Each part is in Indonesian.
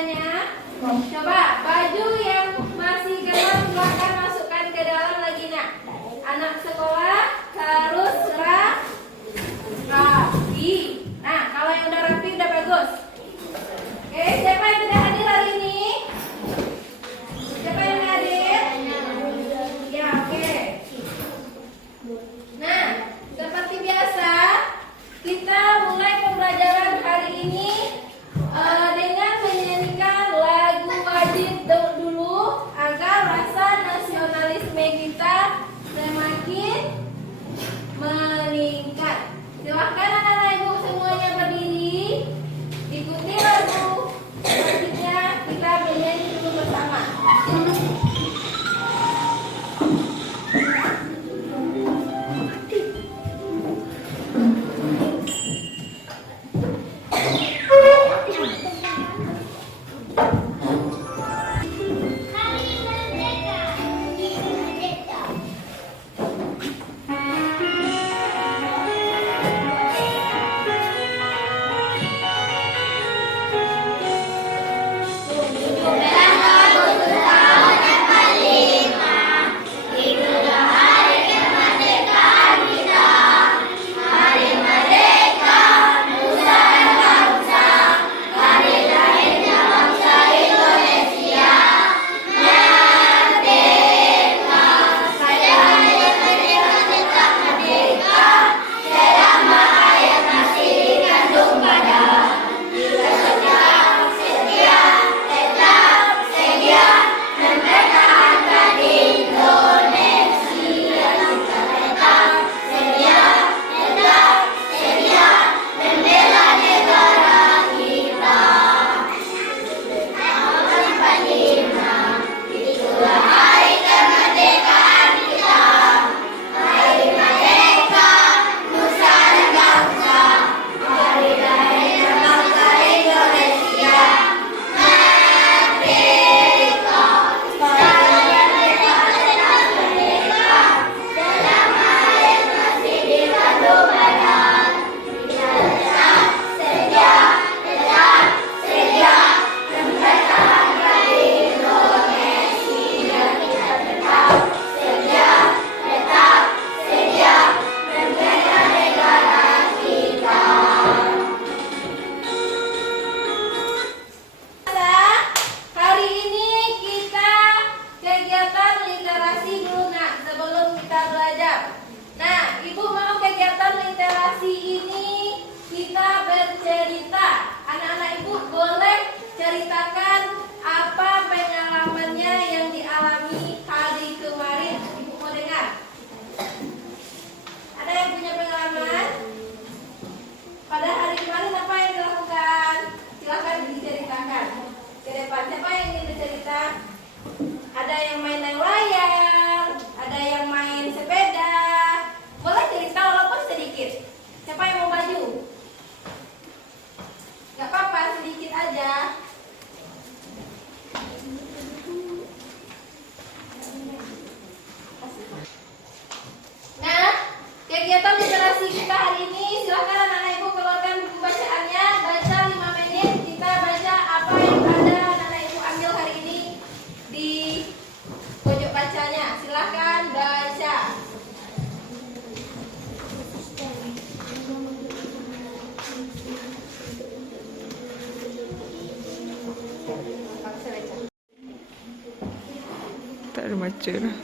bacanya. Coba baju yang masih gelap silahkan masukkan ke dalam lagi nak. Anak sekolah harus rapi. Nah, kalau yang udah rapi udah bagus. Oke, siapa yang tidak hadir hari ini? Siapa yang hadir? Ya, oke. Nah, seperti biasa kita mulai pembelajaran hari ini dengan menyanyikan lagu wajib dulu agar rasa nasionalisme kita semakin meningkat. Silahkan anak-anak ibu semuanya berdiri, ikuti lagu. Selanjutnya kita menyanyi dulu bersama. Ada yang main layang, ada yang main sepeda. Boleh cerita walaupun sedikit. Siapa yang mau maju? Gak apa-apa, sedikit aja. Nah, kegiatan literasi kita hari ini, silakan anak-anak ibu keluarkan buku bacaannya. Baca 5 menit, kita baca apa yang ada anak-anak ibu ambil hari ini di pojok bacanya. Silakan baca. Tak ada baca lah.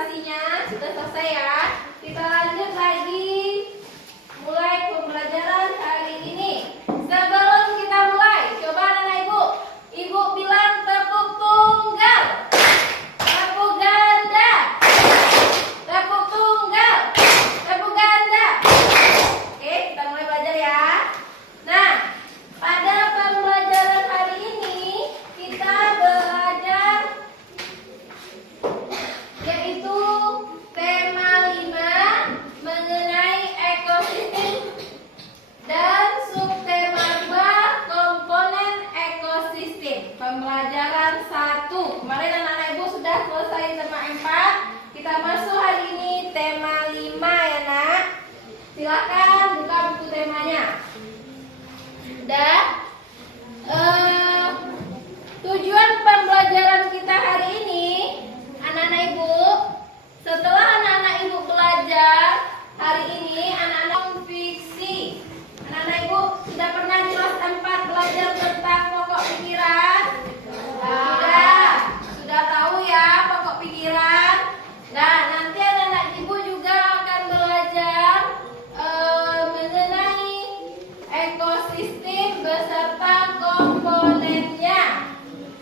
presentasinya sudah selesai ya. Kita lanjut lagi mulai pembelajaran hari ini. Sebelum kita mulai, coba anak ibu bilang tepuk tunggal, tepuk ganda, tepuk tunggal, tepuk ganda. Oke, kita mulai belajar ya. Nah, pada pembelajaran hari ini kita belajar yaitu tema 5 mengenai ekosistem dan subtema 2 komponen ekosistem. Pembelajaran 1. Kemarin anak-anak ibu sudah selesai tema 4. Kita masuk hari ini tema 5 ya nak. Silakan buka buku temanya. Dan tujuan pembelajaran kita hari ini, anak-anak ibu, setelah anak-anak ibu belajar hari ini, anak-anak fiksi. Anak-anak ibu sudah pernah di kelas 4 belajar tentang pokok pikiran? Sudah tahu ya pokok pikiran. Nah, nanti anak-anak ibu juga akan belajar mengenai ekosistem beserta komponennya.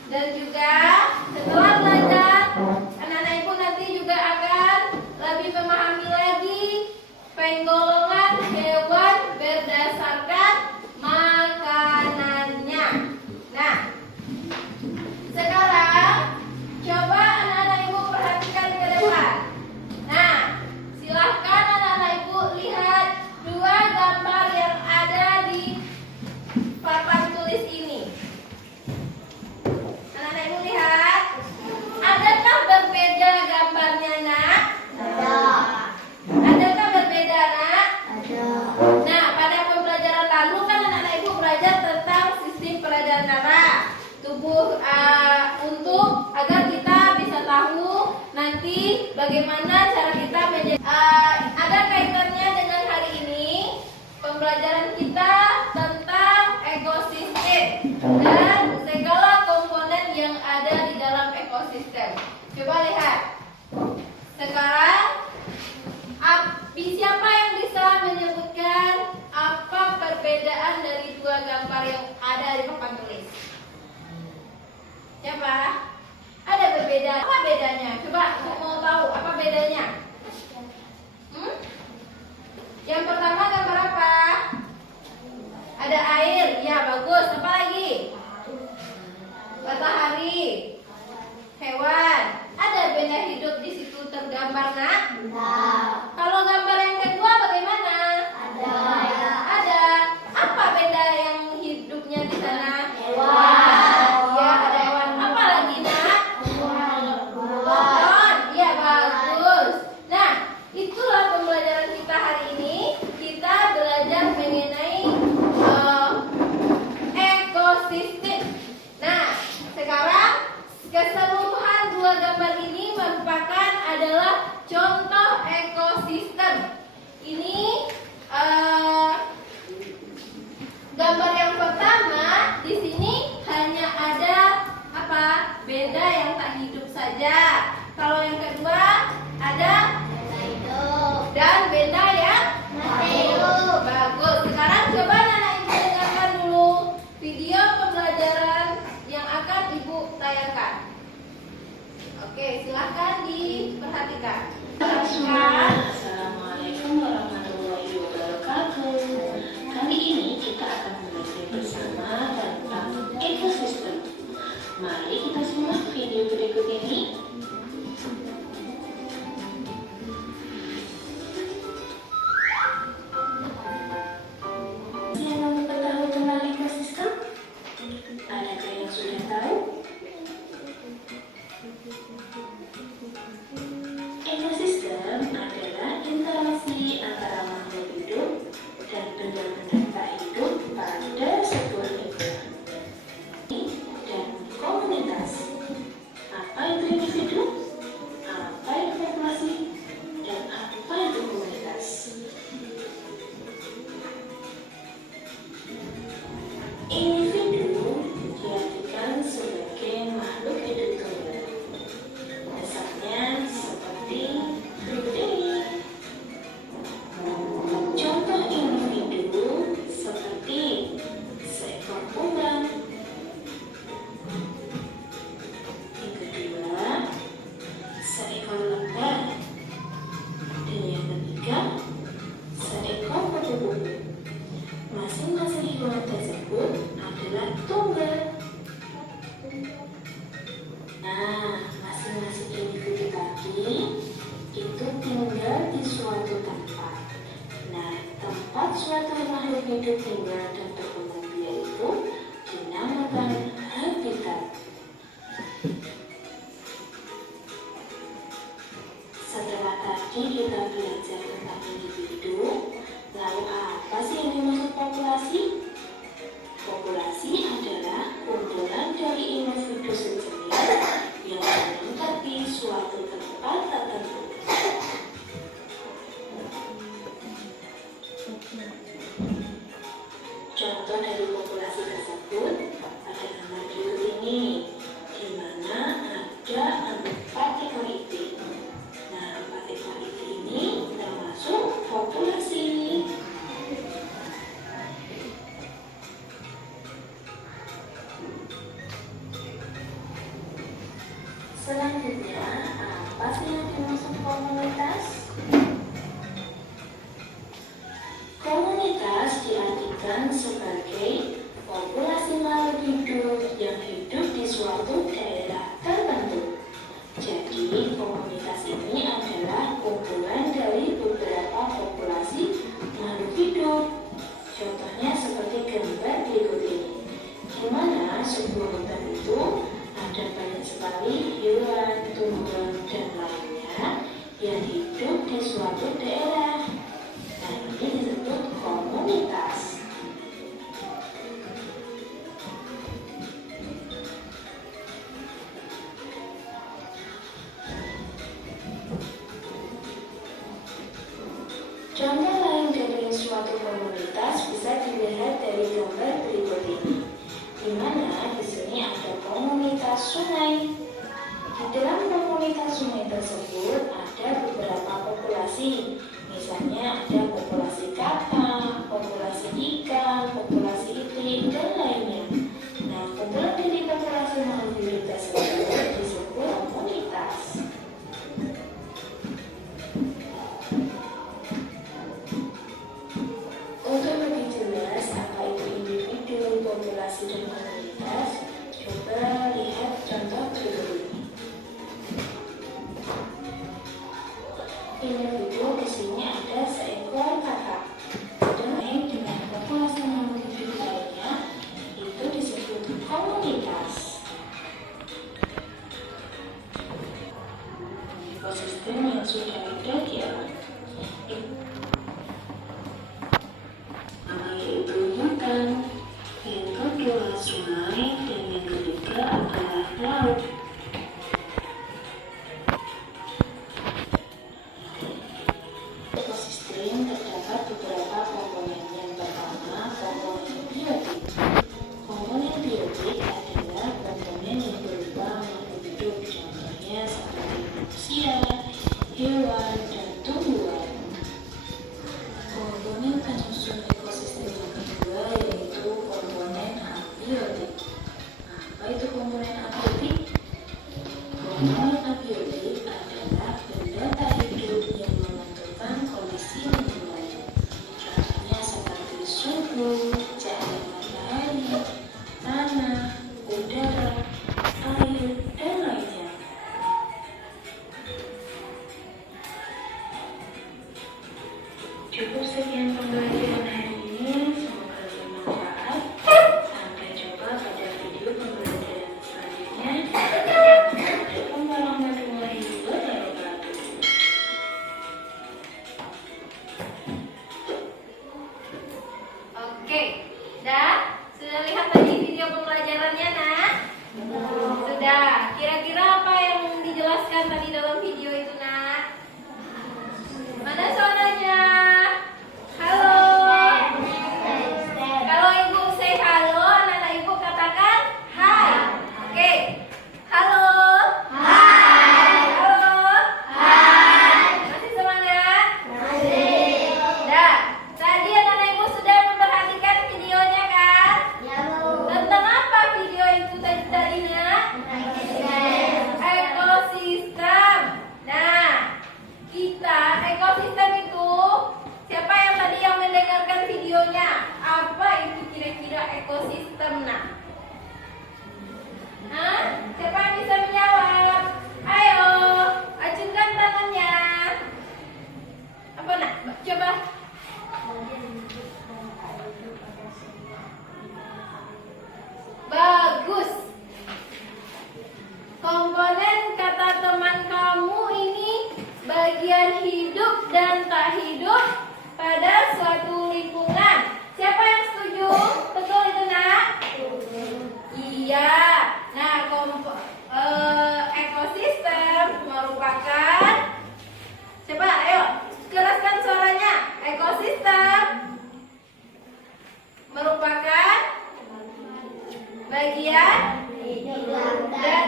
Dan juga setelah belajar, anak-anak ibu nanti juga akan lebih memahami lagi penggolongan hewan berdasarkan makanannya. Nah, sekarang coba anak-anak ibu perhatikan ke depan. Nah, silahkan anak-anak ibu lihat 2 gambar yang ada di papan tulis ini. Anak-anak ibu lihat, adakah berbeda gambarnya nak? Adakah berbeda nak? Nah, pada pembelajaran lalu kan anak-anak ibu belajar tentang sistem peredaran darah tubuh untuk agar kita bisa tahu nanti bagaimana cara kita menjadi. Ada kaitannya dengan hari ini pembelajaran kita tentang ekosistem dan segala komponen yang ada di dalam ekosistem. Coba lihat. Sekarang siapa yang bisa menyebutkan apa perbedaan dari 2 gambar yang ada di papan tulis? Siapa? Ada berbeda. Apa bedanya? Coba mau tahu apa bedanya? Yang pertama gambar apa? Ada air. Ya, bagus. Apa lagi? Matahari. Hewan. Ada benda hidup di situ tergambar nak? Kalau gambar yang kedua bagaimana? Ada. Apa benda yang hidupnya di sana? Ya, ada hewan. Apa lagi nak? Pohon. Ya, bagus. Nah, itulah pembelajaran kita hari ini. Kita belajar mengenai ekosistem. Nah, sekarang keseluruhan 2 gambar ini merupakan adalah contoh ekosistem. Ini gambar yang pertama di sini hanya ada apa? Benda yang tak hidup saja. Kalau yang kedua ada benda hidup dan benda yang hidup. Bagus. Sekarang coba anak ibu dengarkan dulu video pembelajaran yang akan ibu tayangkan. Oke, silakan diperhatikan. Assalamualaikum warahmatullahi wabarakatuh. Kali ini kita akan belajar bersama tentang ekosistem. Mari kita simak video berikut ini. Yang mengetahui tentang ekosistem? Adakah yang sudah tahu? Ekosistem adalah interaksi antara makhluk hidup dan benda-benda tak hidup pada sebuah lingkungan dan komunitas. Apa itu individu? Apa itu populasi? Dan apa itu komunitas? Individu diartikan sebagai makhluk hidup tunggal. Misalnya seperti Tadi kita belajar tentang individu. Lalu apa sih yang dimaksud populasi? Populasi adalah kumpulan dari individu sejenis yang menempati suatu tempat tertentu. Contoh dari populasi tersebut ada gambar berikut ini, di mana ada 4 ekor itik. Nah, 4 ekor itik ini termasuk populasi. Selanjutnya, apa sih yang dimaksud komunitas? Komunitas diartikan sebagai populasi makhluk hidup yang hidup di suatu daerah tertentu. Jadi, komunitas ini adalah kumpulan dari beberapa populasi makhluk hidup. Contohnya seperti gambar berikut ini, di mana sebuah hutan itu ada banyak sekali hewan, tumbuhan, dan lainnya yang hidup di suatu daerah. Nah, ini disebut komunitas. Contoh lain dari suatu komunitas bisa dilihat dari gambar berikut ini, di mana di sini ada komunitas sungai. Di dalam komunitas sungai tersebut ada beberapa populasi. Misalnya ada populasi kata, populasi ikan, populasi itik, dan lainnya. Nah, kumpulan dari populasi makhluk hidup tersebut disebut komunitas. Untuk lebih jelas apa itu individu, populasi, dan komunitas, coba lihat contoh berikut ini. Individu di sini ada seekor kakak. Dan dengan populasi makhluk hidup lainnya itu disebut komunitas. Ekosistem yang sudah ada di alam, yaitu hutan, yang kedua sungai, dan yang ketiga adalah laut. Ekosistem terdapat beberapa komponen. Yang pertama, komponen biotik. Komponen biotik adalah komponen yang berupa makhluk hidup, contohnya seperti manusia, hewan, dan tumbuhan. Komponen penyusun ekosistem yang kedua yaitu komponen abiotik. Apa itu komponen abiotik? Komponen abiotik adalah benda tak hidup yang menentukan kondisi lingkungan. Contohnya seperti suhu, cahaya matahari, tanah, udara, air, dan lainnya. Cukup sekian pembelajaran hari ini, semoga bermanfaat. Sampai jumpa pada video pembelajaran selanjutnya. Assalamualaikum warahmatullahi wabarakatuh. Oke, sudah lihat tadi video pembelajarannya, nak? Sudah. Kira-kira apa yang dijelaskan tadi dalam video itu, nak? Mana suaranya? Halo. Kalau ibu say halo, anak-anak ibu katakan hai. Oke. Halo. Hai. Halo. Hai. Masih semangat? Masih. Dah. Tadi anak-anak ibu sudah memperhatikan videonya kan? Ya, Bu. Tentang apa video itu tadinya? Ekosistem. Nah, kita ekosistem itu, siapa yang tadi yang mendengarkan videonya? Apa itu kira-kira ekosistem, nak? Hah? Siapa yang bisa menjawab? Ayo, acungkan tangannya. Apa, nak? Coba. Bagus. Komponen kata teman kamu ini bagian hidup dan tak hidup pada suatu lingkungan. Siapa yang setuju? Betul itu nak? Iya. Nah, ekosistem merupakan, coba ayo keraskan suaranya. Ekosistem merupakan bagian dan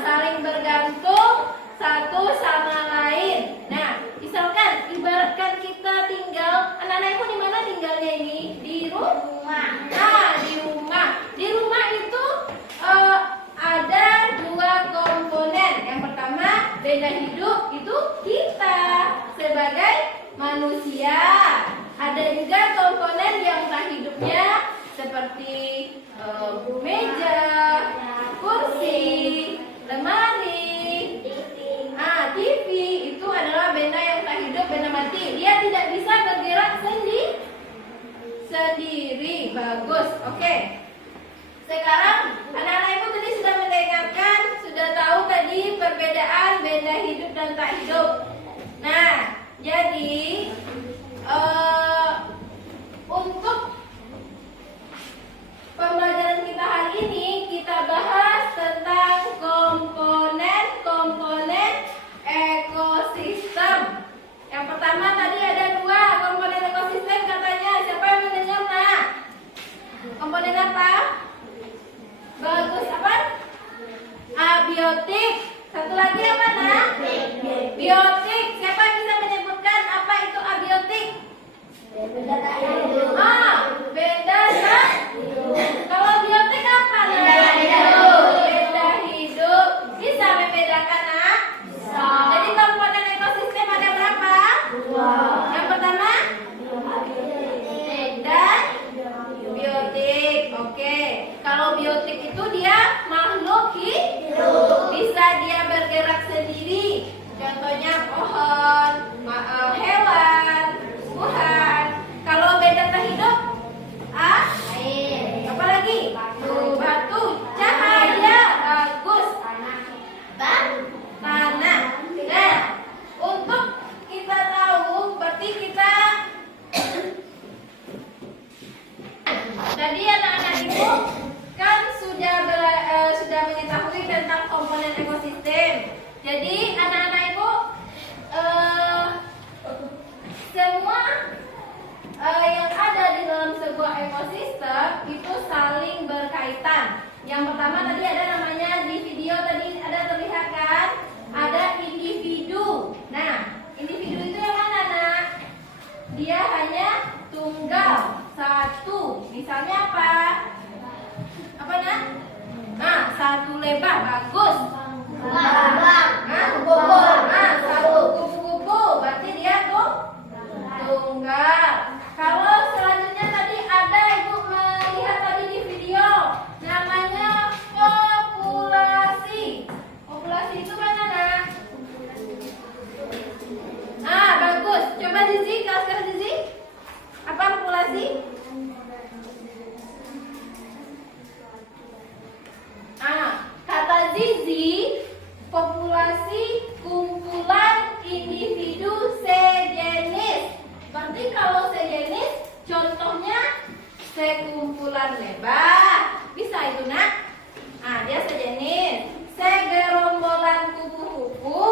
saling bergantung satu sama lain. Nah, misalkan ibaratkan kita tinggal, anak-anak ibu di mana tinggalnya ini? Di rumah. Nah, di rumah. Di rumah itu ada dua komponen. Yang pertama, benda hidup itu kita sebagai manusia. Ada juga komponen yang tak hidupnya seperti meja, kursi, lemari, TV. Itu adalah benda yang tak hidup, benda mati. Dia tidak bisa bergerak sendiri. Bagus. Oke. Sekarang anak-anak ibu tadi sudah mendengarkan, sudah tahu tadi perbedaan benda hidup dan tak hidup. Nah, jadi untuk pembelajaran kita hari ini kita bahas tentang komponen-komponen ekosistem. Yang pertama tadi ada dua komponen ekosistem katanya. Siapa yang mendengar nak? Komponen apa? Bagus, apa? Abiotik. Satu lagi apa nak? Biotik. Siapa yang bisa menyebutkan apa itu abiotik? Benda tak hidup. Kalau biotik apa nak? Benda hidup. Bisa membedakan nak? Bisa. Jadi komponen ekosistem ada berapa? Dua. Yang pertama? Dan biotik. Oke. Kalau biotik itu dia makhluk hidup. Bisa dia bergerak sendiri. Contohnya pohon, hewan, tumbuhan. Kalau benda tak hidup, air. Apa lagi? Batu, cahaya. Bagus. Tanah. Nah, untuk kita tahu, berarti kita tadi anak-anak ibu kan sudah mengetahui tentang komponen ekosistem. Jadi anak-anak ibu semua yang ada di dalam sebuah ekosistem itu saling berkaitan. Yang pertama tadi ada namanya di video tadi ada terlihat kan? Ada individu. Nah, individu itu yang mana nak? Dia hanya tunggal, satu. Misalnya apa? Apa nak? Nah, satu lebah, bagus. Satu kupu-kupu, berarti dia tunggal. Kalau selanjutnya tadi ada ibu melihat tadi di video, namanya populasi. Populasi itu mana nak? Bagus. Coba Zizi, kalau sekarang Zizi, apa populasi? Kata Zizi, populasi kumpulan individu sejenis. Berarti kalau sejenis, contohnya sekumpulan lebah. Bisa itu nak? Dia sejenis. Segerombolan kupu-kupu,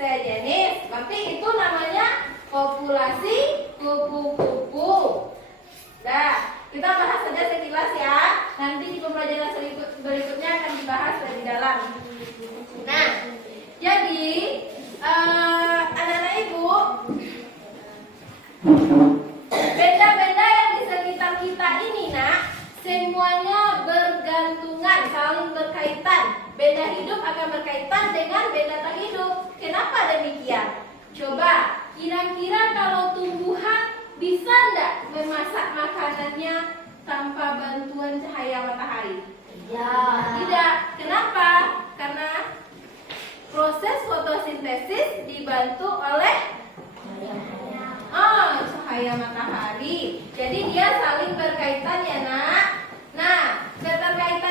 sejenis. Berarti itu namanya populasi kupu-kupu. Nah, kita bahas saja sekilas ya. Nanti di pembelajaran berikutnya akan dibahas lebih dalam. Nah, jadi anak-anak ibu, benda-benda yang di sekitar kita ini nak, semuanya bergantungan, saling berkaitan. Benda hidup akan berkaitan dengan benda tak hidup. Kenapa demikian? Coba, kira-kira kalau tumbuhan bisa enggak memasak makanannya tanpa bantuan cahaya matahari? Tidak. Kenapa? Karena proses fotosintesis dibantu oleh cahaya matahari. Jadi dia saling berkaitan ya nak. Nah, keterkaitan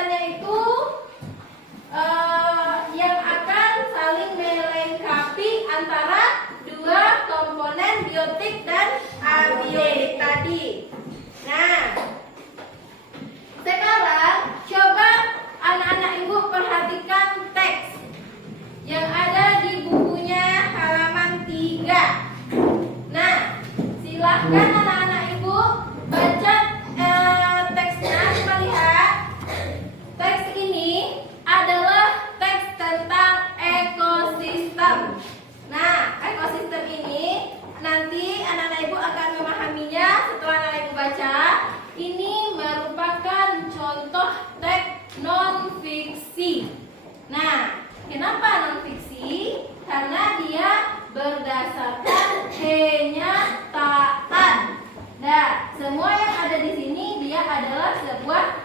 Kenapa non-fiksi? Karena dia berdasarkan kenyataan. Nah, semua yang ada di sini dia adalah sebuah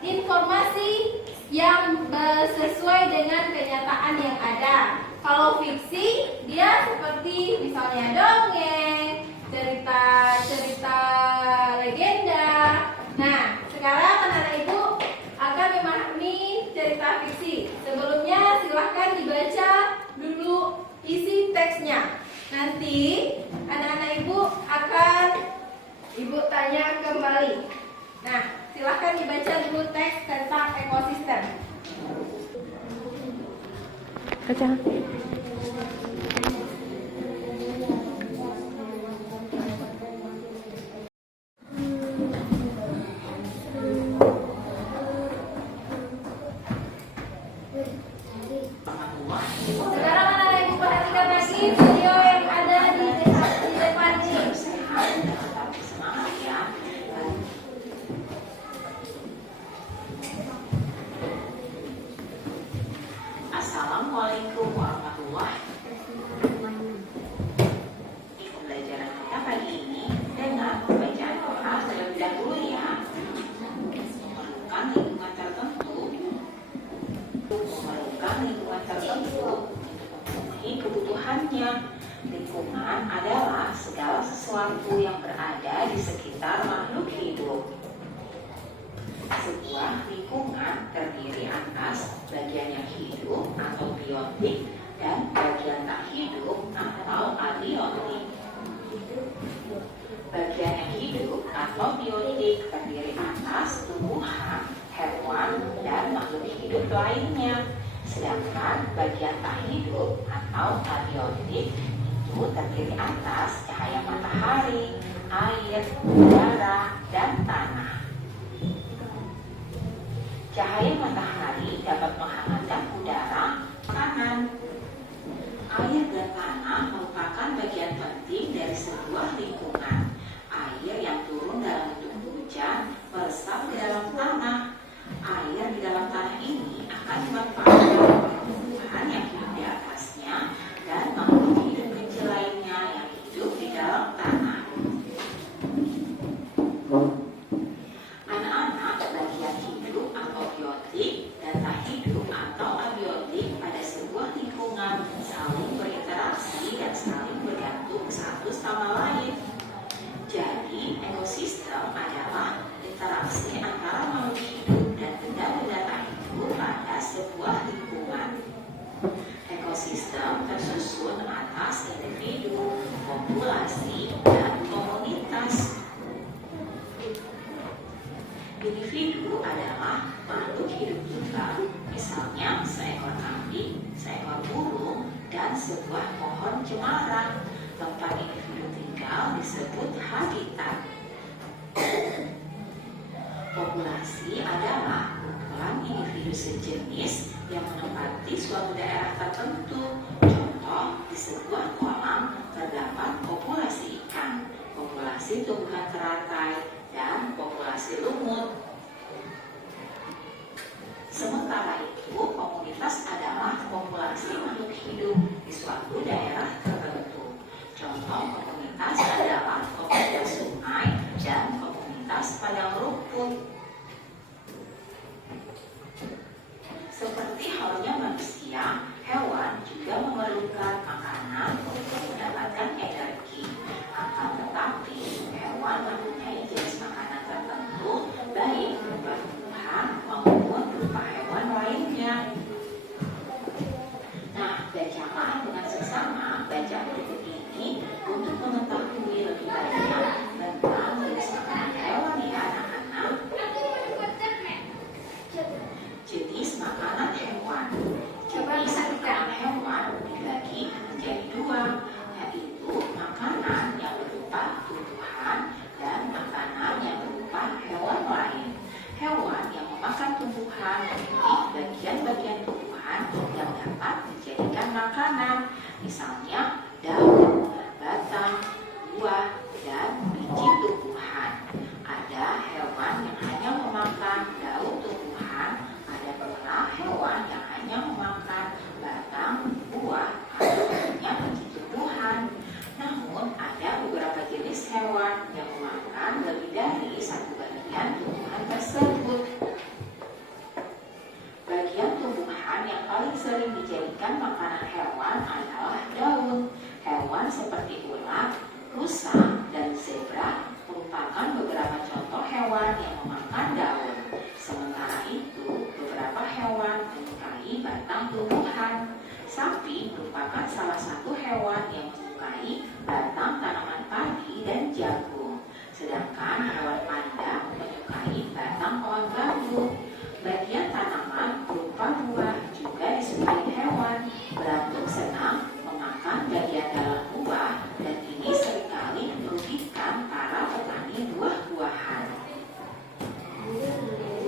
informasi yang sesuai dengan kenyataan yang ada. Kalau fiksi, dia seperti misalnya dongeng, cerita legenda. Nah, sekarang anak-anak ibu akan memahami cerita fiksi. Sebelumnya silahkan dibaca dulu isi teksnya. Nanti anak-anak ibu akan ibu tanya kembali. Nah, silahkan dibaca dulu teks tentang ekosistem. Baca. Sekarang anak-anak ibu perhatikan lagi video yang ada di depan ini. Assalamualaikum warahmatullahi wabarakatuh. Di pembelajaran kita pagi ini dengan pembacaan Quran terlebih dahulu ya. Memerlukan lingkungan tertentu untuk memenuhi kebutuhannya. Lingkungan adalah segala sesuatu yang berada di sekitar makhluk hidup. Sebuah lingkungan terdiri atas bagian yang hidup atau biotik dan bagian tak hidup atau abiotik. Bagian yang hidup atau biotik terdiri atas tumbuhan, hewan, dan makhluk hidup lainnya. Sedangkan bagian tak hidup atau abiotik itu terdiri atas cahaya matahari, air, udara, dan tanah. Cahaya matahari dapat menghangatkan udara, makanan. Air dan tanah merupakan bagian penting dari sebuah lingkungan. Air yang turun dalam bentuk hujan meresap ke dalam tanah. Air di dalam tanah ini akan dimanfaatkan oleh tumbuhan yang hidup di atasnya dan makhluk hidup kecil lainnya yang hidup di dalam tanah. Anak-anak, bagian hidup atau biotik dan tak hidup atau abiotik pada sebuah lingkungan saling berinteraksi dan saling bergantung satu sama lain. Jadi, ekosistem adalah interaksi antara makhluk hidup dan benda-benda tak hidup pada sebuah lingkungan. Ekosistem tersusun atas individu, populasi, dan komunitas. Individu adalah makhluk hidup tunggal, misalnya seekor kambing, seekor burung, dan sebuah pohon cemara. Tempat individu tinggal disebut habitat. Populasi adalah kumpulan individu sejenis yang menempati suatu daerah tertentu. Contoh, di sebuah kolam terdapat populasi ikan, populasi tumbuhan teratai, dan populasi lumut. Sementara itu, komunitas adalah populasi makhluk hidup di suatu daerah tertentu. Contoh komunitas adalah komunitas sungai dan komunitas padang rumput. Seperti halnya manusia, hewan juga memerlukan makanan untuk mendapatkan energi. Akan tetapi, hewan mempunyai jenis makanan tertentu, baik berupa tumbuhan maupun berupa hewan lainnya. Nah, bacalah dengan seksama baca berikut ini untuk mengetahui lebih banyak tentang jenis makanan hewan ya anak-anak. hewan yang memakan daun. Sementara itu, beberapa hewan menyukai batang tumbuhan. Sapi merupakan salah satu hewan yang menyukai batang tanaman padi dan jagung. Sedangkan hewan panda menyukai batang pohon bambu. Bagian tanaman berupa buah juga disukai hewan. Belatung senang memakan bagian dalam buah dan ini seringkali merugikan para petani buah-buahan.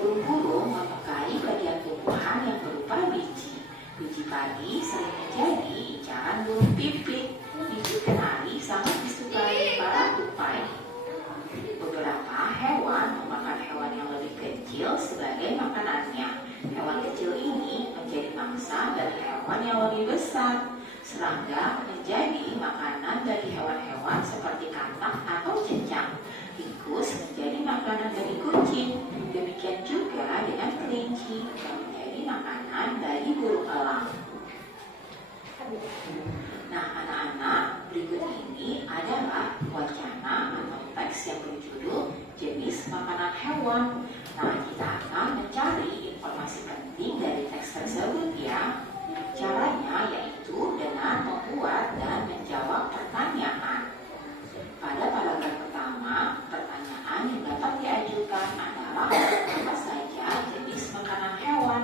Burung-burung menyukai bagian tumbuhan yang berupa biji. Biji padi sering menjadi incaran burung pipit. Biji kenari sangat disukai para tupai. Beberapa hewan memakan hewan yang lebih kecil sebagai makanannya. Hewan kecil ini menjadi mangsa dari hewan yang lebih besar. Serangga menjadi makanan bagi hewan-hewan seperti katak atau cicak. Tikus menjadi makanan bagi kucing. Demikian juga dengan kelinci yang menjadi makanan bagi burung elang. Nah, anak-anak, berikut ini adalah wacana atau teks yang berjudul jenis makanan hewan. Nah, kita akan mencari informasi penting dari teks tersebut ya. Caranya yaitu dengan membuat dan menjawab pertanyaan. Pada paragraf pertama, pertanyaan yang dapat diajukan adalah apa saja jenis makanan hewan?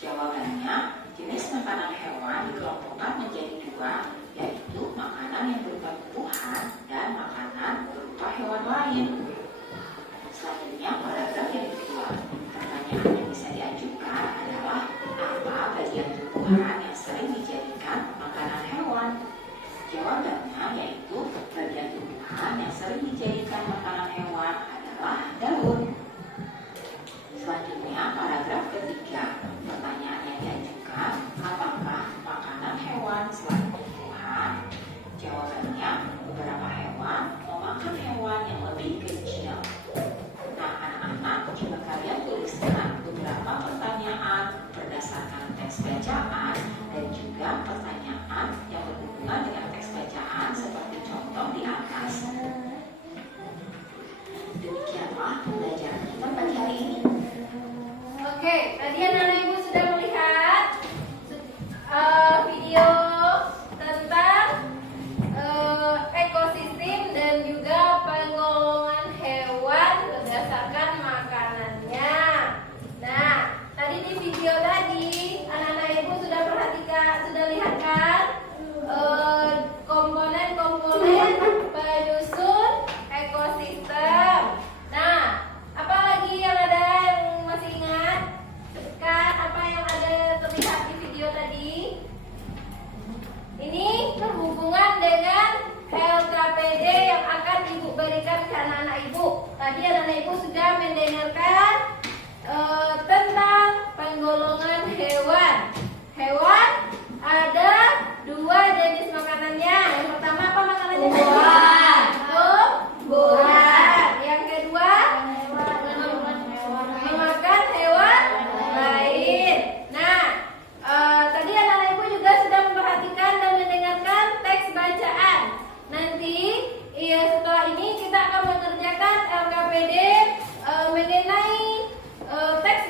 Jawabannya, jenis makanan hewan dikelompokkan menjadi dua, yaitu makanan yang berupa tumbuhan dan makanan berupa hewan lain. Selanjutnya, paragraf yang kedua, pertanyaan yang bisa diajukan adalah apa bagian tumbuhan yang sering dijadikan makanan hewan? Jawabannya yaitu bagian tumbuhan yang sering dijadikan makanan hewan adalah daun. Selanjutnya, paragraf ketiga, pertanyaan yang diajukan, apakah makanan hewan selain tumbuhan? Jawabannya, beberapa hewan memakan hewan yang lebih kecil. Nah, anak-anak, coba kalian tuliskan beberapa pertanyaan berdasarkan teks bacaan dan juga pertanyaan yang berhubungan dengan teks bacaan seperti contoh di atas. Demikianlah pembelajaran kita pagi hari ini. Oke, tadi anak-anak ibu sudah melihat video tentang ekosistem dan juga penggolongan hewan berdasarkan makanannya. Nah, tadi di video tadi anak-anak ibu sudah perhatikan, sudah lihat kan komponen-komponen penyusun ekosistem. Nah, apa lagi yang ada yang masih ingat? Kan apa yang ada terlihat di video tadi? Ini berhubungan dengan LKPD yang akan ibu berikan ke anak-anak ibu. Tadi anak-anak ibu sudah mendengarkan tentang penggolongan hewan. Hewan ada dua jenis makanannya. Yang pertama apa makanannya? Buah. Buah. Yang kedua memakan hewan lain. Nah, tadi anak-anak ibu juga sudah memperhatikan dan mendengarkan teks bacaan. Nanti setelah ini kita akan mengerjakan LKPD mengenai teks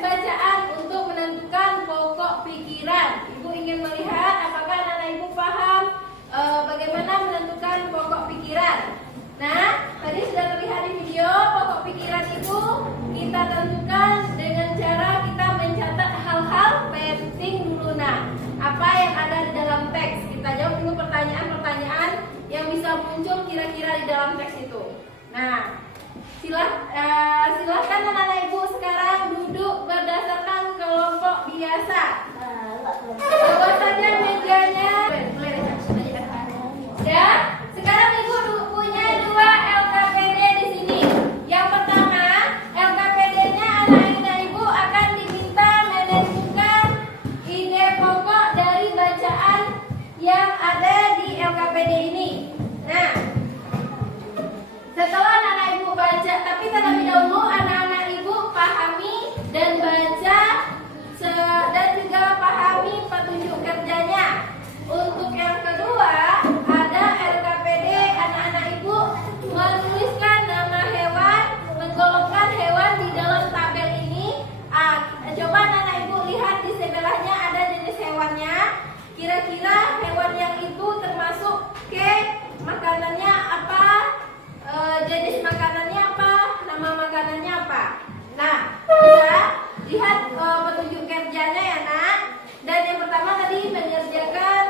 apa? Nah, bisa lihat petunjuk kerjanya ya nak. Dan yang pertama tadi mengerjakan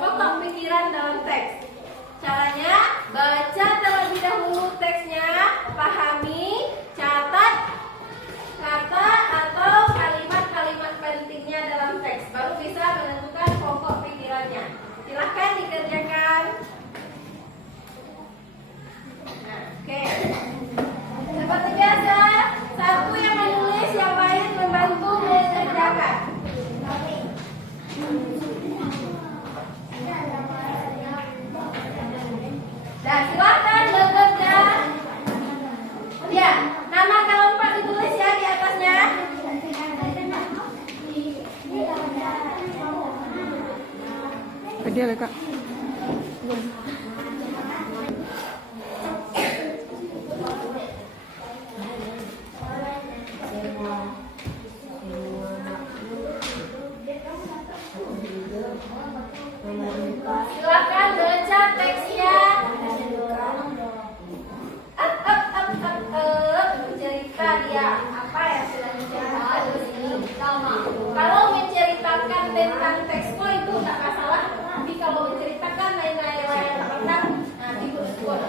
pokok pikiran dalam teks. Caranya baca terlebih dahulu teksnya, pahami, catat kata atau kalimat-kalimat pentingnya dalam teks, baru bisa menentukan pokok pikirannya. Silahkan dikerjakan. Nah, oke. Seperti biasa, satu yang menulis, yang lain membantu mengerjakan. Nah, silakan bekerja. Ya, nama kelompok ditulis ya di atasnya. Dia Kak. Silakan baca teksnya. Cerita dia apa yang sedang diceritakan di sini. Kalau menceritakan tentang tekspo itu nggak masalah, tapi kalau menceritakan lain-lain yang tentang nanti bersyukur.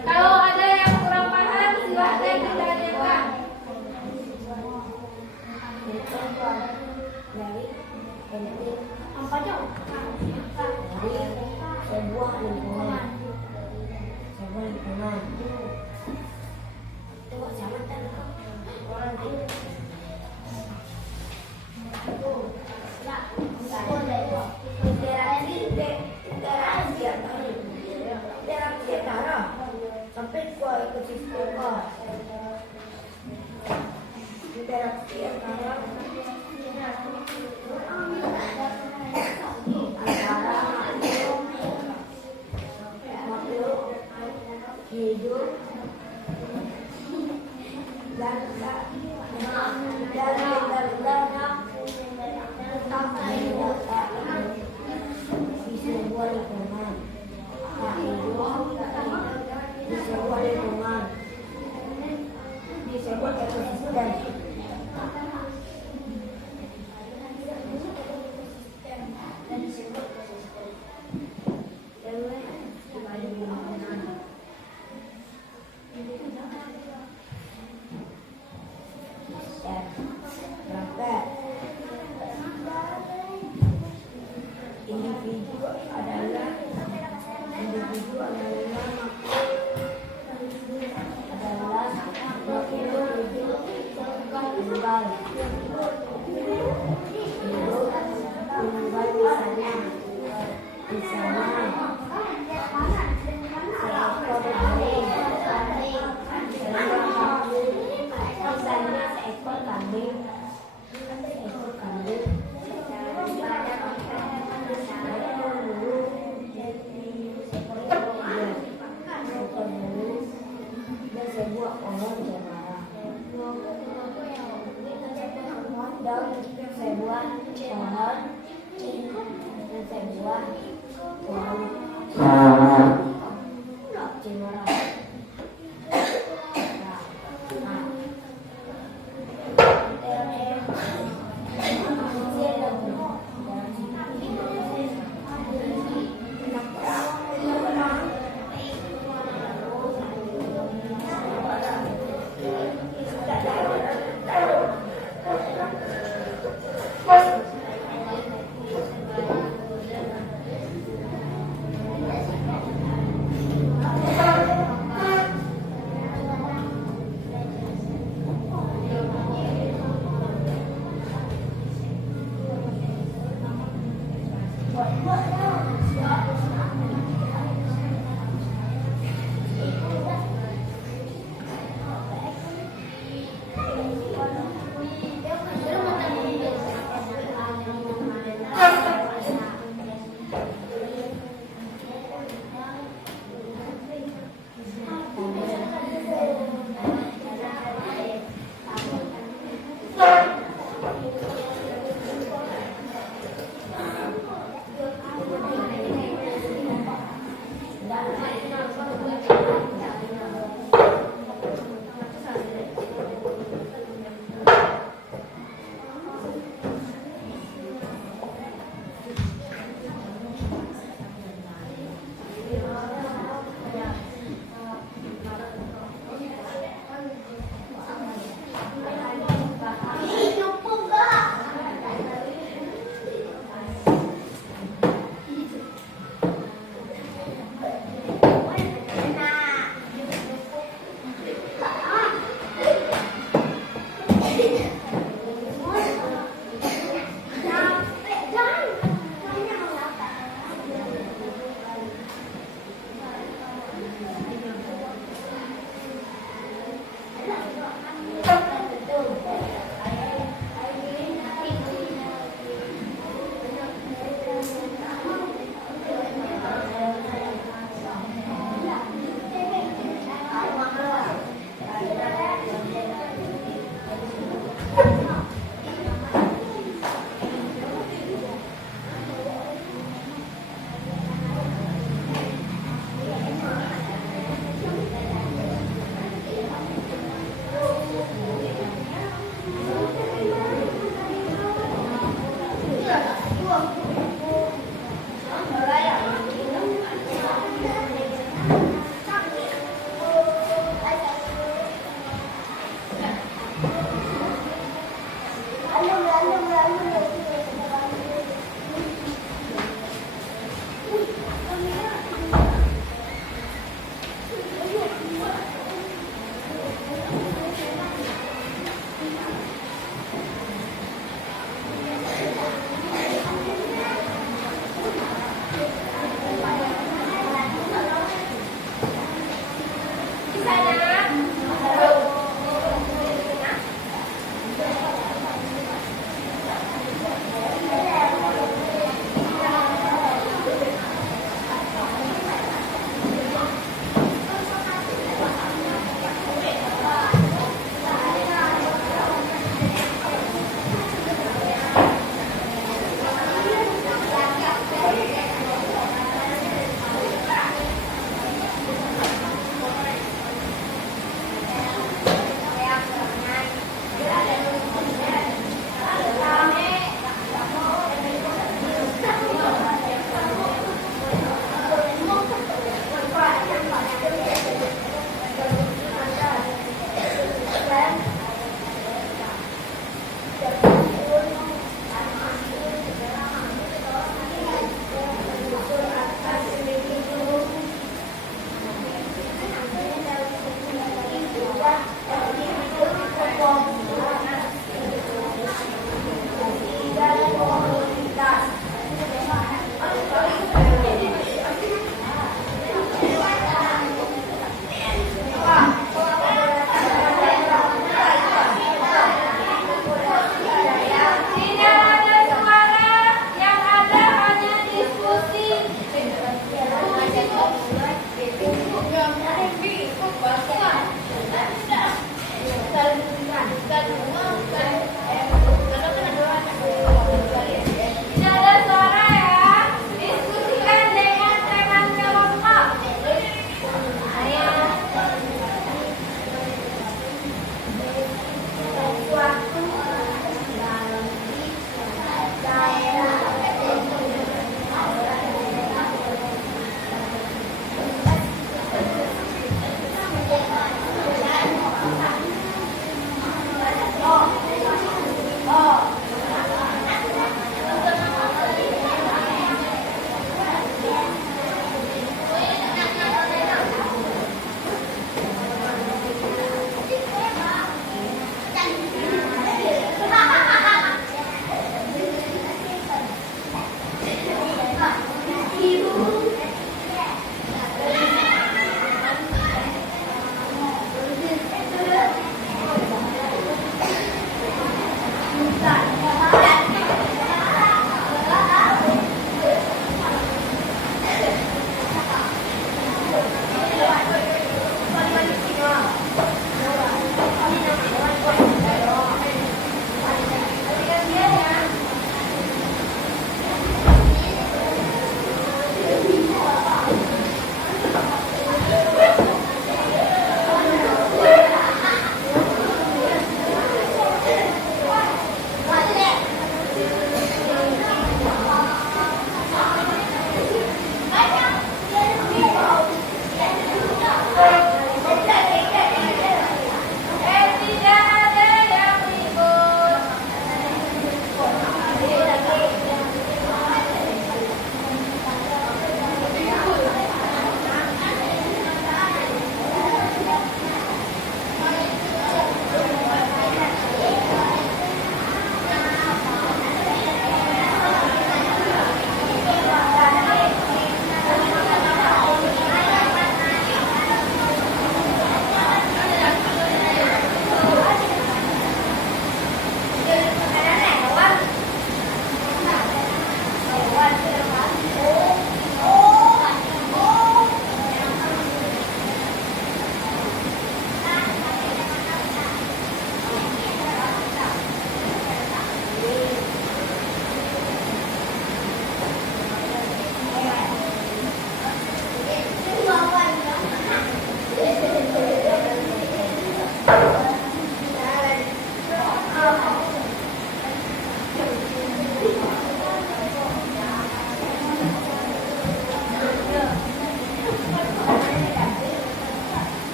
Kalau ada yang kurang paham, silahkan ditanyakan. Sebuah lingkungan. Sampai gua ikut sistem interaksi antara makhluk hidup dan di sebuah lingkungan. Di sebuah lingkungan, di sebuah ekosistem. Individu adalah makhluk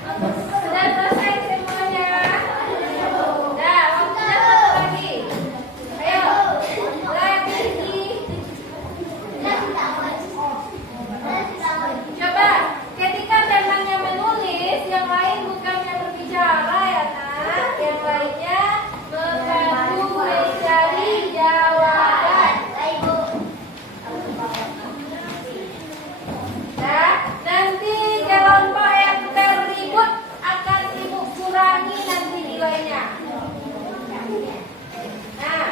Sudah selesai semuanya. Dah, waktunya satu lagi. Ayo, lagi. Coba, ketika temannya menulis, yang lain bukannya berbicara ya nak, yang lainnya membantu mencari jawaban. Nah, nanti kelompok yang terlibat akan ibu kurangi nanti nilainya. Nah,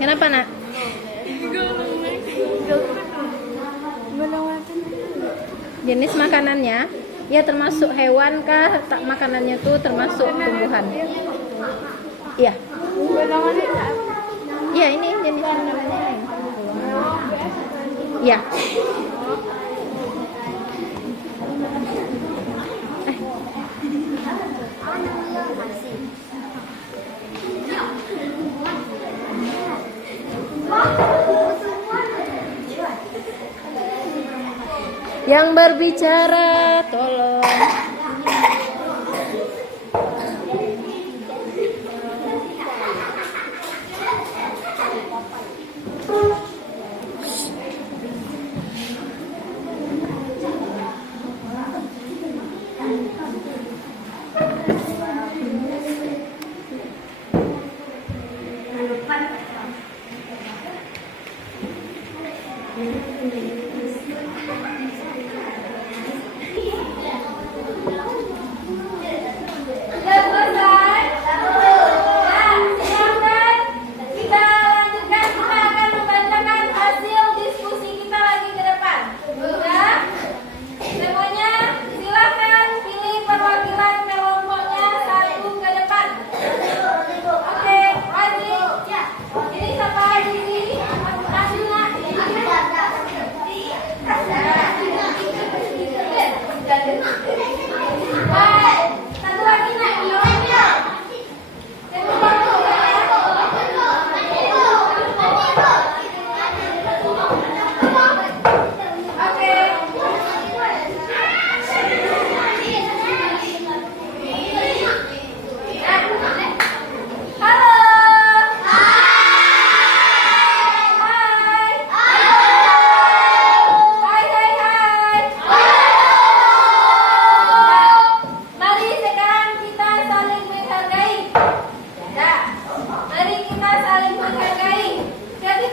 kenapa nak? Jenis makanannya, ya termasuk hewan kah? Tak, makanannya tuh termasuk tumbuhan. Iya. Iya, ini jenis makanannya. Iya. Yang berbicara, tolong. Sudah selesai? Nah, silakan kita lanjutkan. Kita akan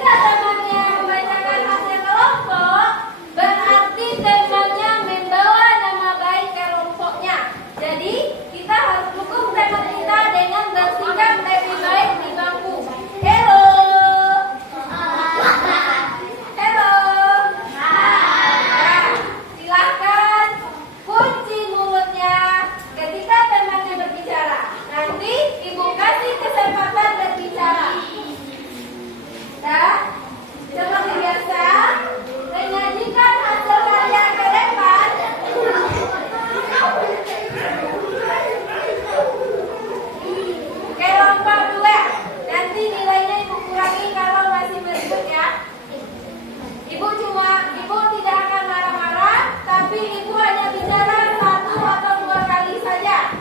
Ketika temannya membacakan hasil kelompok, berarti temannya membawa nama baik kelompoknya. Jadi, kita harus dukung teman kita dengan bersikap lebih baik di bangku. Hello. Hello. Nah, silahkan kunci mulutnya ketika temannya berbicara. Nanti ibu kasih kesempatan berbicara. Dan seperti biasa, menyajikan hasil karya ke depan. Kelompok 2. Nanti nilainya ibu kurangi kalau masih meribut ya. Ibu tidak akan marah-marah, tapi ibu hanya bicara 1 atau 2 kali saja.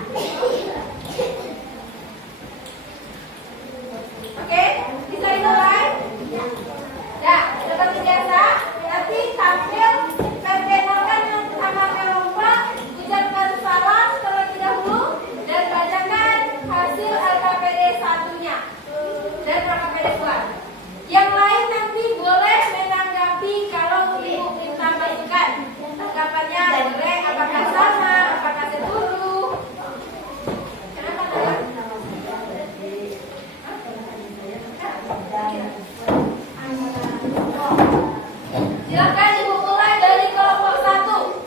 Oke, bisa dimulai? Ya, seperti biasa, nanti tampil perkenalkan sama kelompok, ucapkan salam terlebih dahulu, dan bacakan hasil LKPD 1-nya dan LKPD 2. Yang lain nanti boleh menanggapi kalau ibu minta masukan. Tanggapannya boleh apakah sama, apakah setuju. Kenapa tidak? Silakan ibu mulai dari kelompok 1.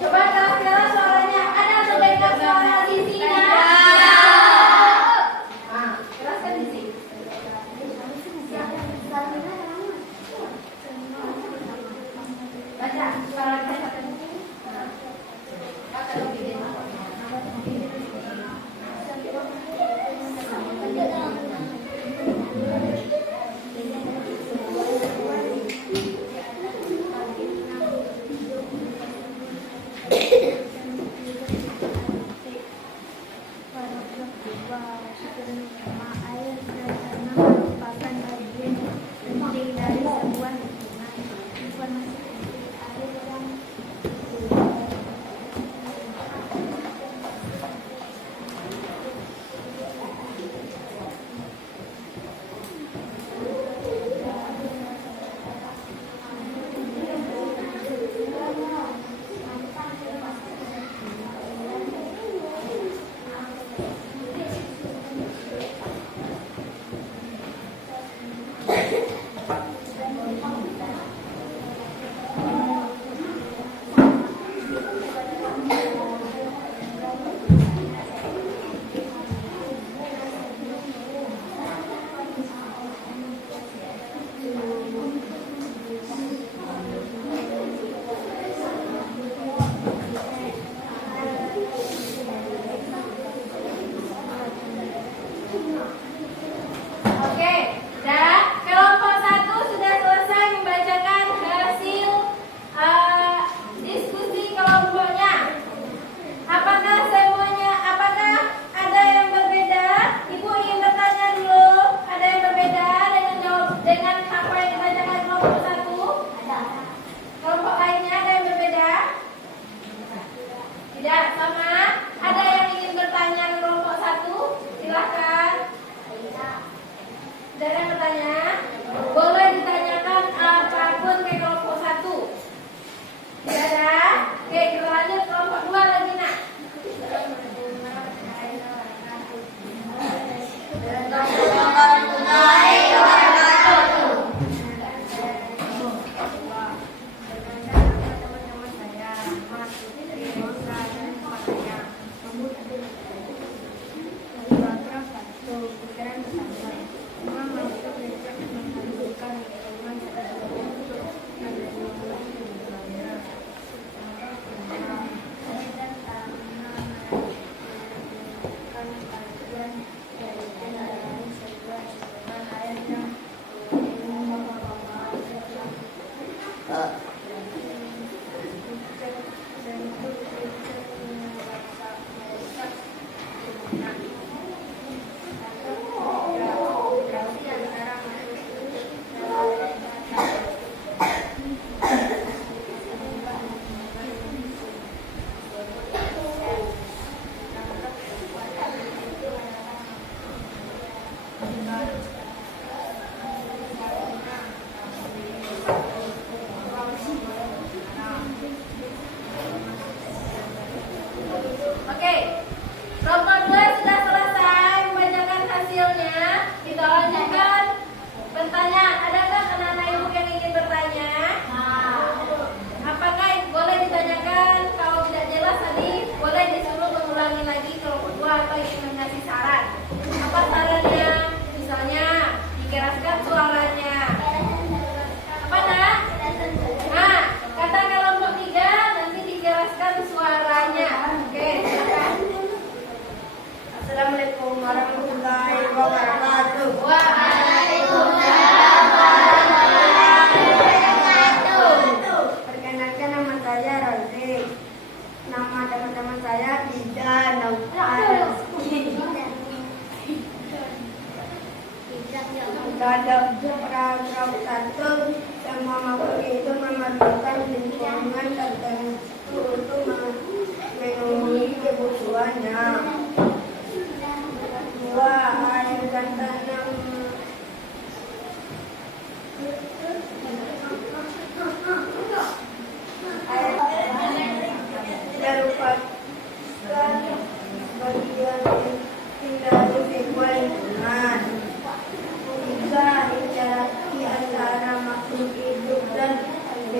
Coba keras-keras suaranya. Ada yang terdengar suara di sini? Nah, keraskan di sini. Baca suaranya satu. Baca lebih.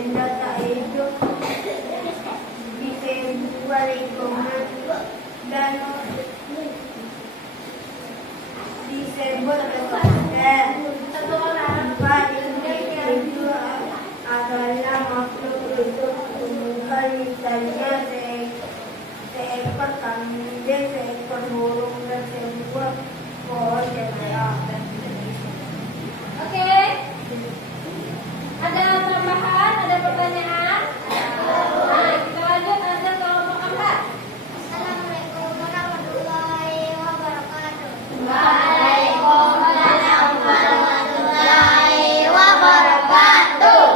benda tak hidup di sebuah lingkungan dan disebut ekosistem. Empat individu adalah makhluk hidup tunggal, misalnya seekor kambing, seekor burung, dan sebuah pohon cemara. Oke. Ada tambahan? Ada pertanyaan? Nah, kita lanjut azan kelompok 4. Assalamualaikum warahmatullahi wabarakatuh. Waalaikumsalam warahmatullahi wabarakatuh.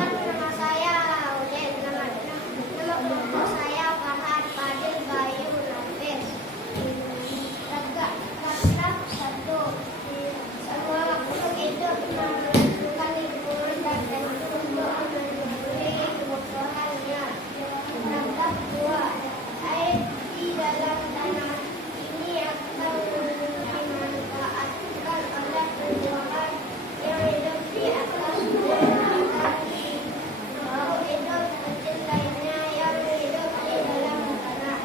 Nama saya Laulen, nama kelompok saya Farhan, Fadil, Bayu, Nafis. Tegak paragraf 1. Semua makhluk hidup menentukan lingkungan dan tentu untuk memenuhi kebutuhannya. Paragraf 2. Air di dalam tanah ini akan dimanfaatkan oleh tumbuhan yang hidup di atas permukaan makhluk hidup kecil lainnya yang hidup di dalam tanah.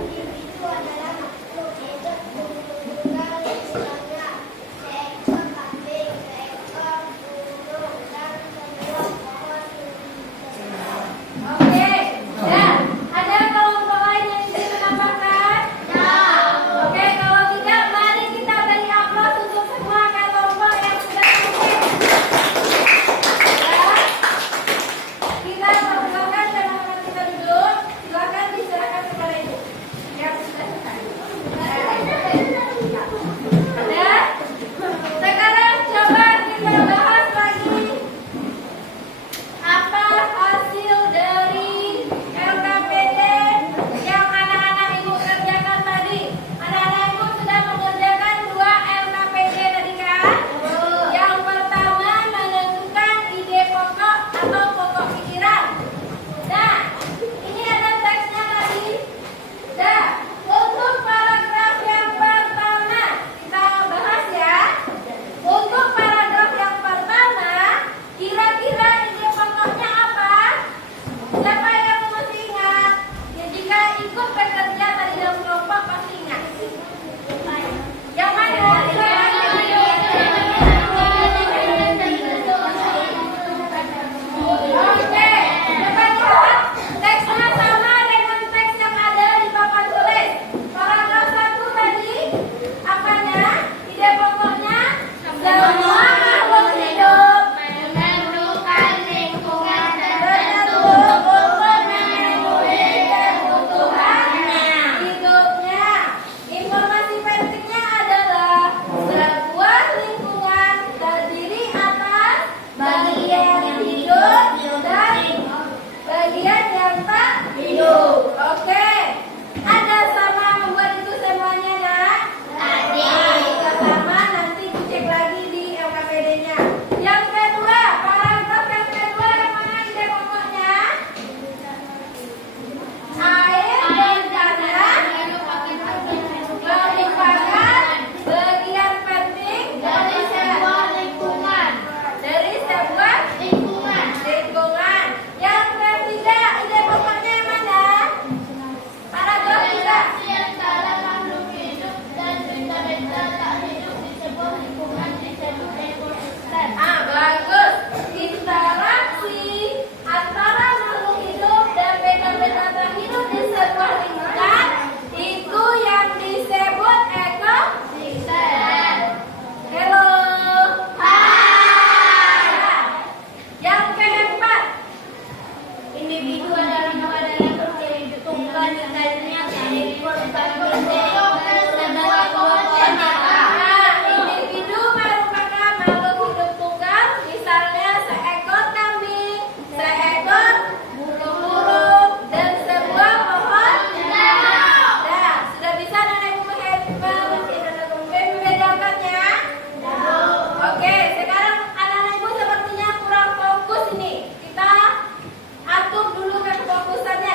Individu adalah makhluk hidup tunggal, misalnya seekor kambing, seekor burung, dan sebuah pohon cemara. Oke. Dan ada kelompok lain yang ingin menambahkan? Oke, kalau tidak mari kita beri aplaus untuk semua kelompok yang sudah tertulis. Ya. Kita persilakan teman-teman kita duduk. Silakan diserahkan kepada ibu. Yang sudah selesai. Dan sekarang coba kita bahas lagi apa hasil dari LKPD yang anak-anak ibu kerjakan tadi. Anak-anak ibu sudah mengerjakan 2 LKPD tadi kan? Yang pertama menentukan ide pokok atau pokok pikiran. Nah, ini ada teksnya tadi. Nah, untuk paragraf yang pertama kita bahas ya. Untuk paragraf yang pertama, kira-kira ide pokoknya apa? Siapa yang masih ingat? Ya, jika ikut bekerja tadi dalam kelompok pasti ingat. Yang mana? Oke, coba lihat. Teksnya sama dengan teks yang ada di papan tulis. Paragraf 1 tadi, apanya? Ide pokoknya? Semua makhluk hidup menentukan lingkungan tertentu untuk memenuhi kebutuhannya hidupnya. Informasi pentingnya adalah sebuah lingkungan terdiri atas bagian hidup dan bagian yang tak hidup. Oke, ada sama membuat itu semuanya nak? Tadi. Kita sama nanti dicek lagi di LKPD-nya. Yang kedua, paragraf yang kedua yang mana ide pokoknya? Air dan tanah merupakan bagian penting dari sebuah lingkungan. Dari sebuah lingkungan. Yang ketiga, ide pokoknya yang mana? Paragraf 3. Antara makhluk hidup dan benda-benda tak hidup di sebuah lingkungan disebut ekosistem. Bagus. Interaksi antara makhluk hidup dan benda-benda tak hidup di sebuah lingkungan itu yang disebut ekosistem. Hello. Yang keempat, individu adalah makhluk hidup tunggal, misalnya seekor kambing, sebuah pohon cemara. Individu merupakan makhluk hidup tunggal, misalnya seekor kambing, seekor burung, dan sebuah pohon cemara. Nah, sudah bisa nenek membedakannya? Oke, sekarang anak-anak ibu sepertinya kurang fokus ini. Kita atur dulu kefokusannya.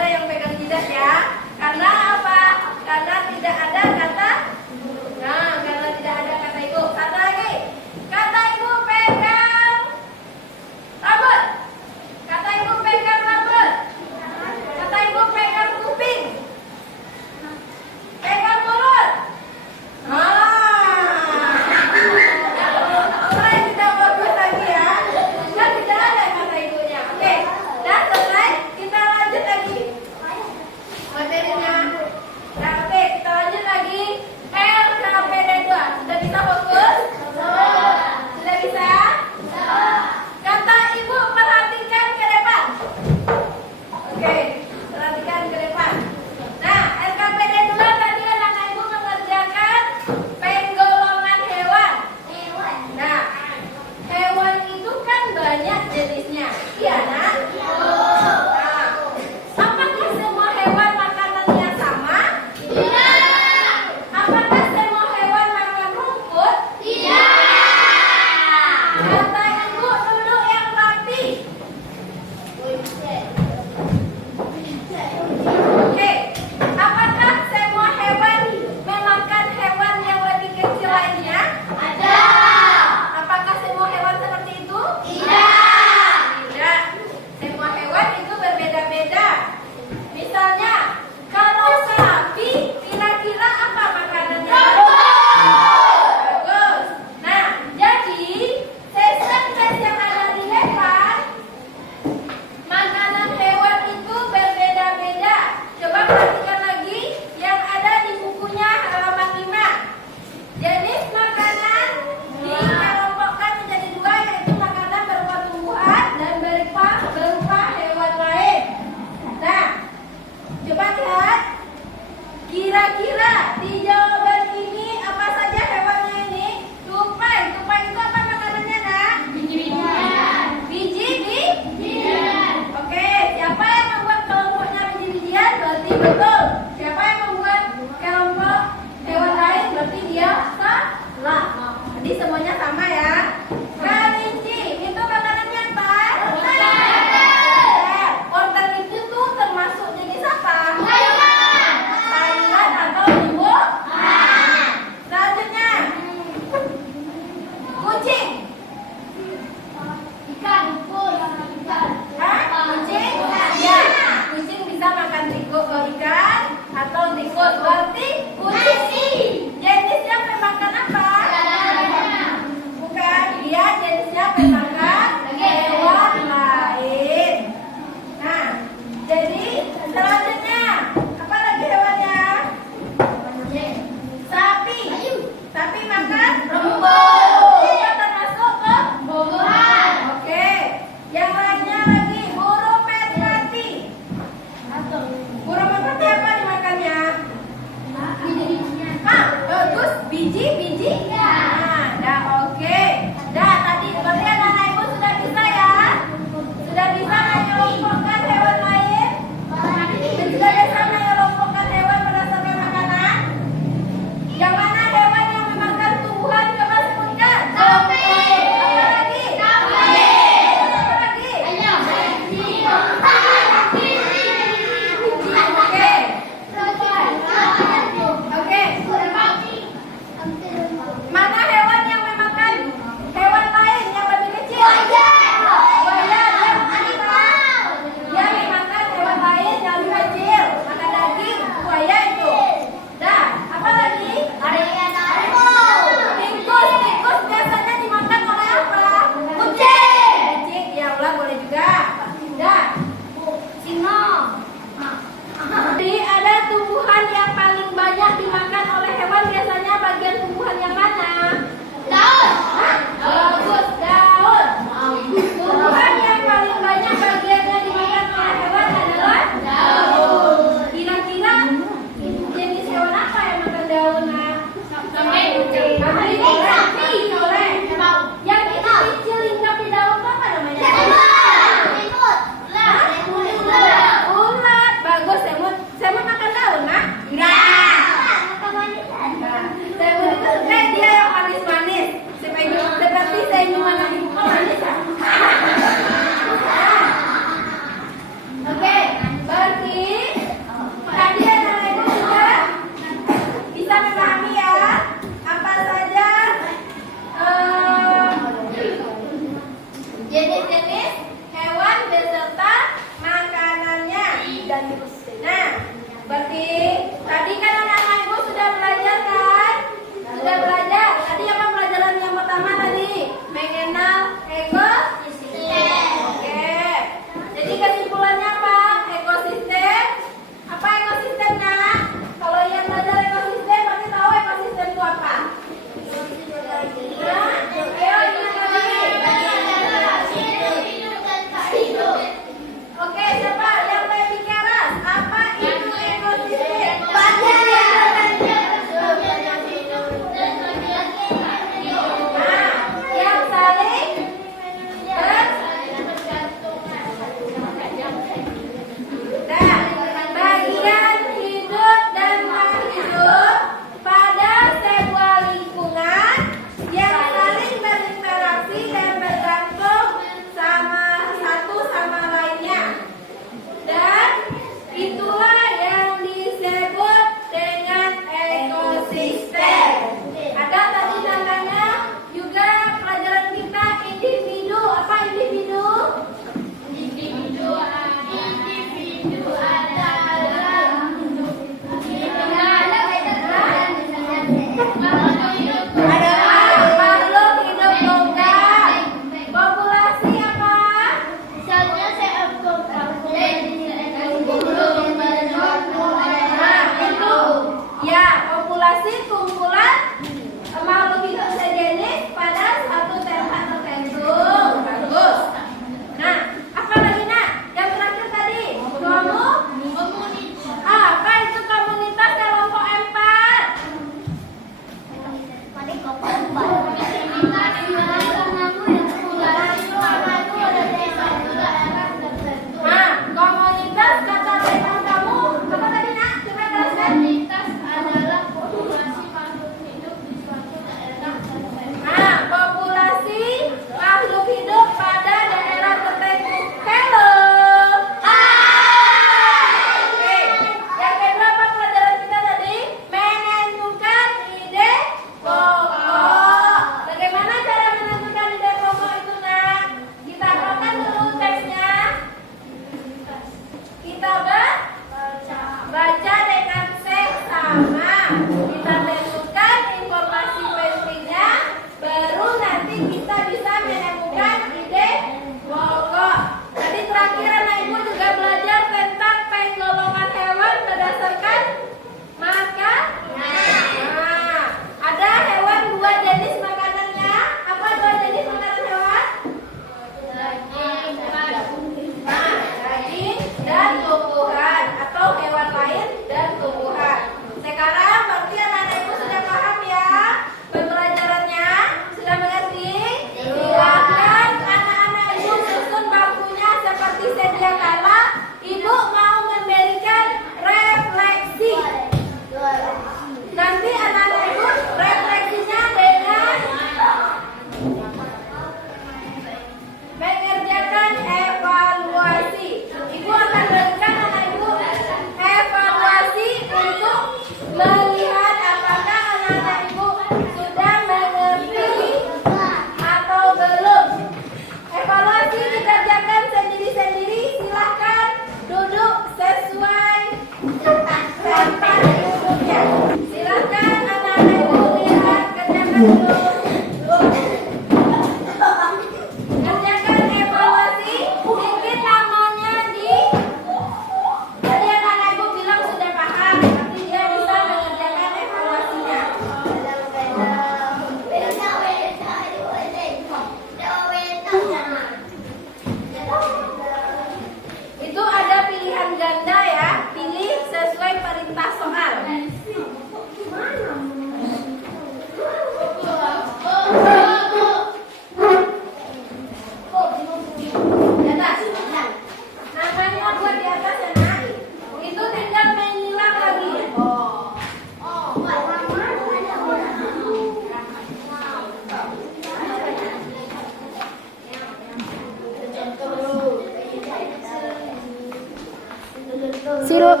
Sirup.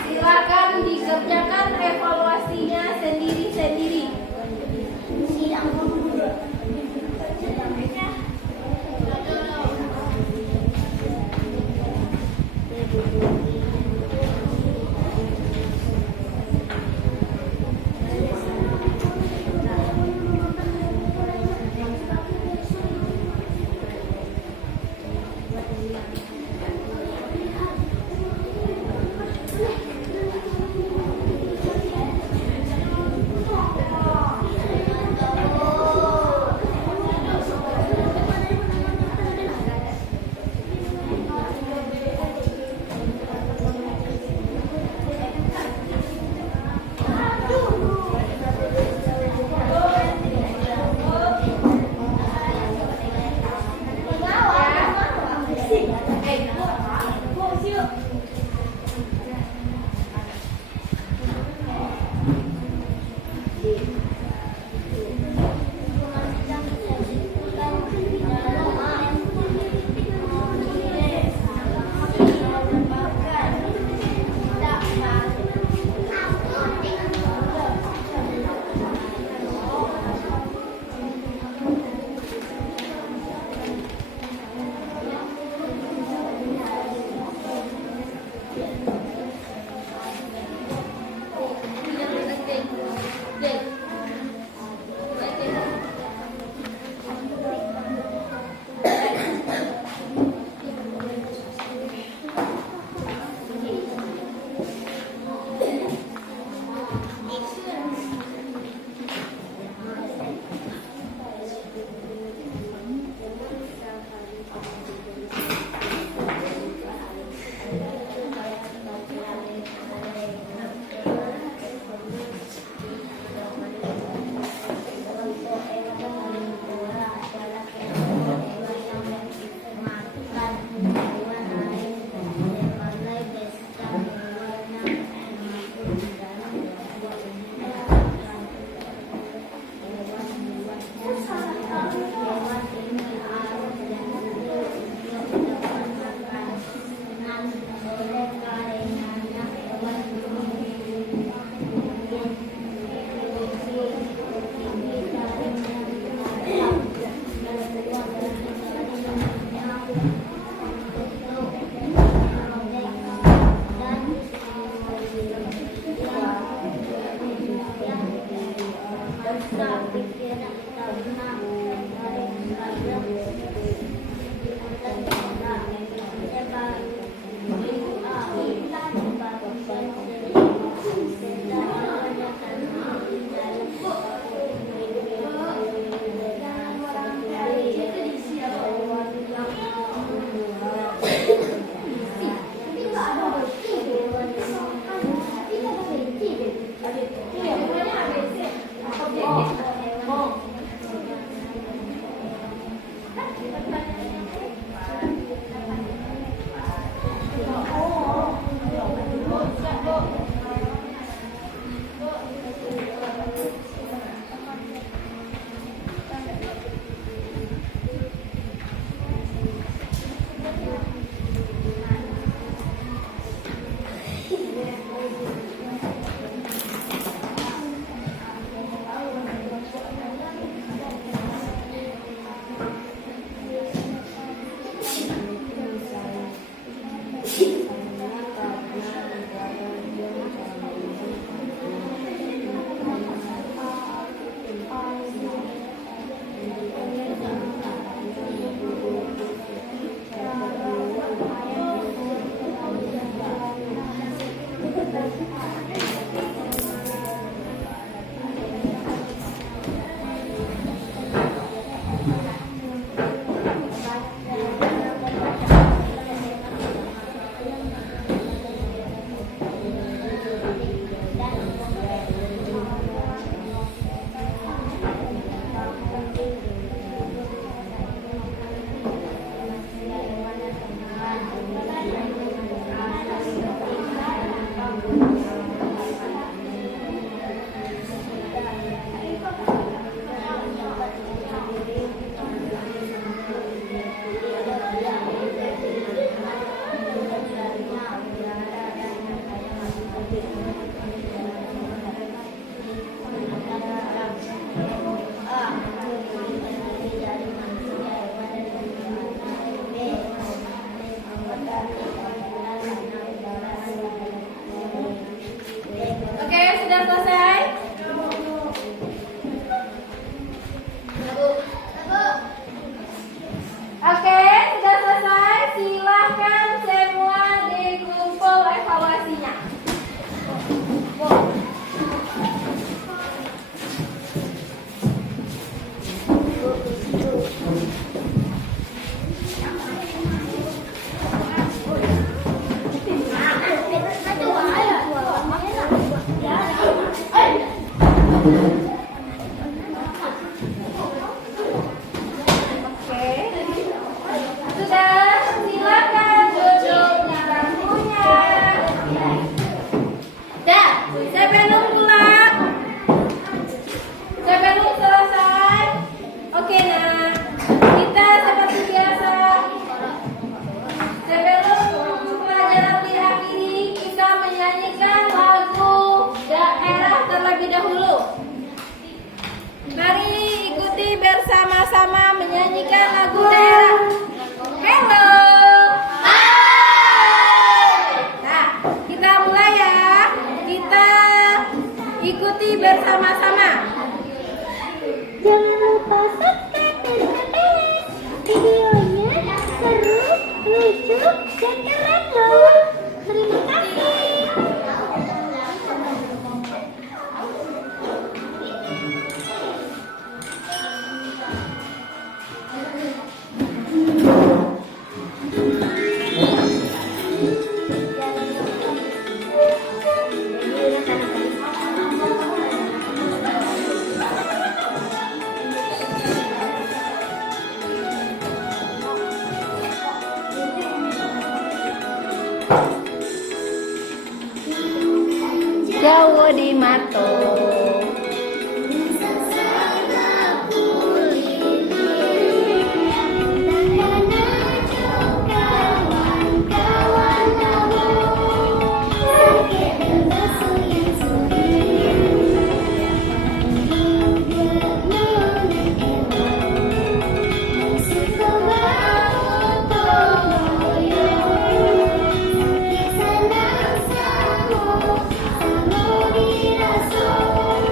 Silakan dikerjakan evaluasinya sendiri-sendiri. Iya, bukannya ABC. Oke, sudah selesai? Oke, sudah selesai. Silahkan semua dikumpul evaluasinya. Sudah, silakan duduk di bangkunya. Dah, sebelum pulang, sebelum selesai. Oke, nah, kita seperti biasa. Sebelum pelajaran diakhiri, kita menyanyikan lagu daerah terlebih dahulu. Mari ikuti bersama-sama menyanyikan lagu daerah. Hello. Nah, kita mulai ya. Kita ikuti bersama-sama. Jangan lupa subscribe dan like. Videonya seru, lucu, dan keren loh. Terima kasih. Jawa di Mato. Sana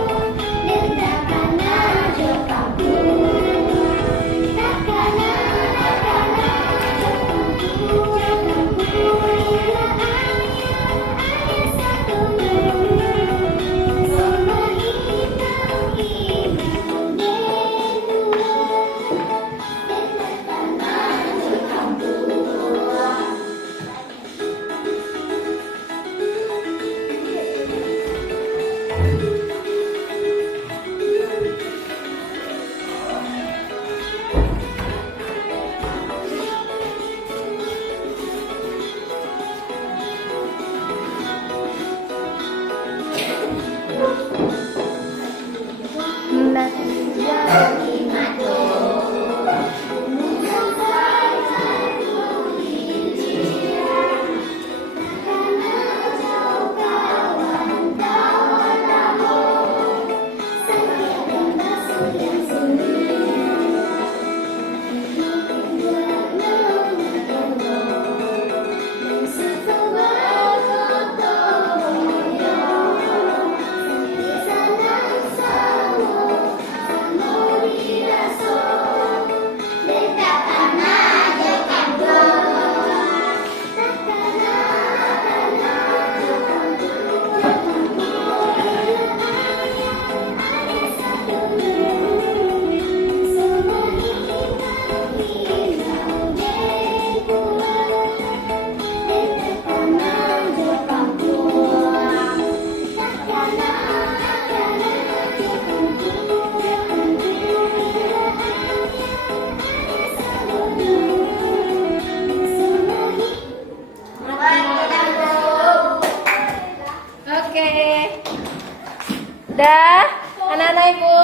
Sudah, anak-anak ibu,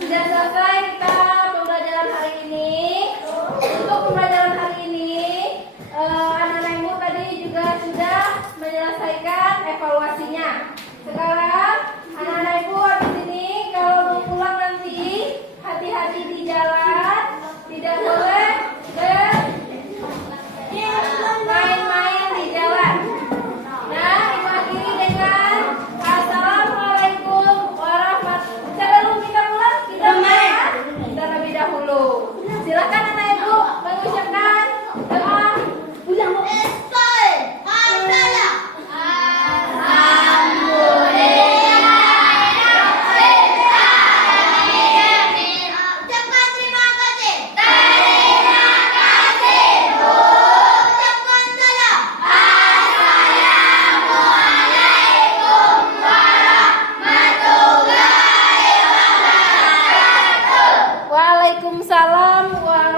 sudah selesai kita pembelajaran hari ini. Untuk pembelajaran hari ini, anak-anak ibu tadi juga sudah menyelesaikan evaluasinya. Sekarang, anak-anak ibu habis ini kalau mau pulang nanti, hati-hati di jalan, tidak boleh main-main di jalan. Nah, ibu akhiri dengan assalamualaikum warahmatullahi. Sebelum kita pulang, kita main terlebih dahulu. Silakan anak ibu mengucapkan doa. Waalaikumsalam warahmatullahi